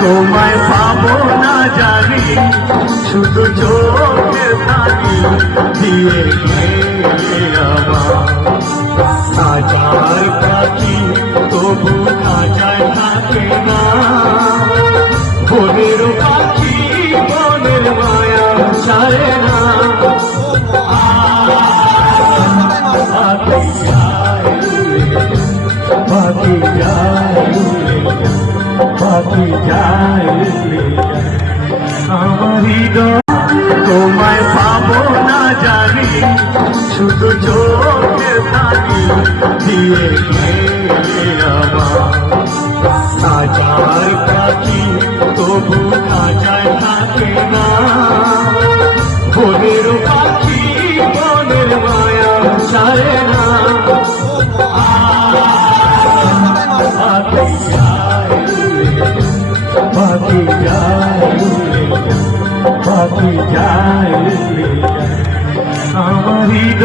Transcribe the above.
তোমায় পাবো না জানি, শুধু চোখে থাকি দিয়ে গেলে আমার। খাঁচায় থাকি তবু খাঁচায় থাকে না, বনের পাখি বনের মায়া ছাড়ে না। পাখি যায় পাখি যায় আমার হৃদয়। তোমায় পাবো না জানি, শুধু চোখে থাকি দিয়ে গেলে আমার। খাঁচায় থাকি তবু খাঁচায় থাকে না, বনের পাখি বনের মায়া ছাড়ে না। পাখি যায় আমার হৃদয়।